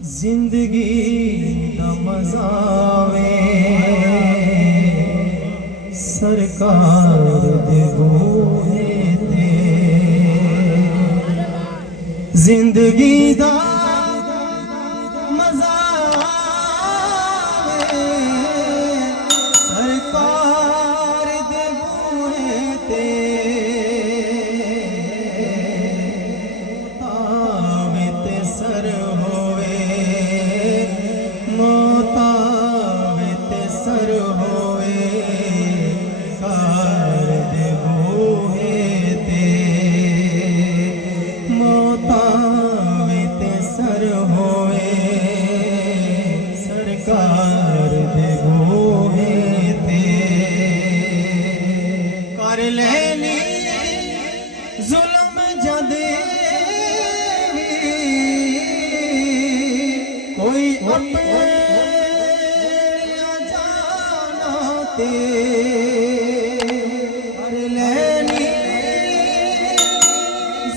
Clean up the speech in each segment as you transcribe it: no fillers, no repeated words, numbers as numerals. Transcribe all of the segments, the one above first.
जिंदगी दा मज़ावे सरकार दे बूहे ते जिंदगी दा मज़ावे सरकार दे बूहे ते तावे ते सर मोतावे ते सर होवे कार दे बूहे ते मोतावे ते सर होवे सरकार दे बूहे ते कर लेनी जुल्म जदे कोई अपने कर लेनी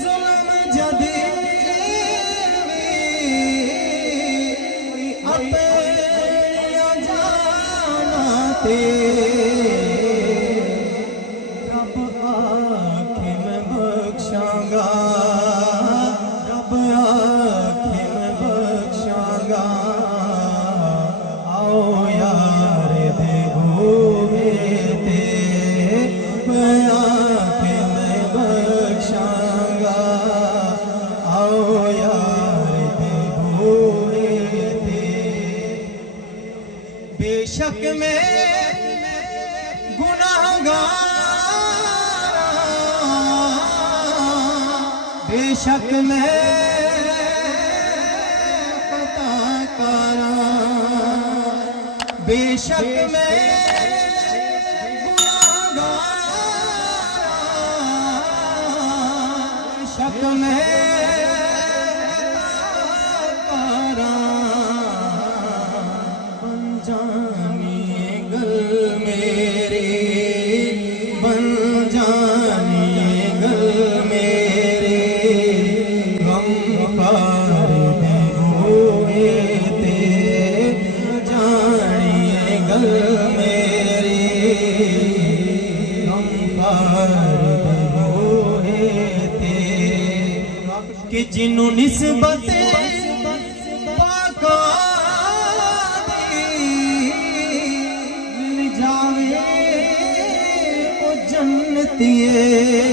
जुल्म जदे अपने जाना ते रब आखे मैं बख्शांगा रब आखे मैं बख्शांगा आओ यार दे बूहे ते मैं आके मैं बख्शांगा आओ यार दे बूहे ते बेशक मैं गुनाहगार बेशक मैं बेशक मैं गुनाहगार बेशक मैं बन जानिए गल मेरी बन जानिए गल मेरी गम कार दे बूहे ते गल मेरी हम कार दे बूहे ते कि जिन्नू निस्बत पाका दी मिल जावे ओ जन्नतिए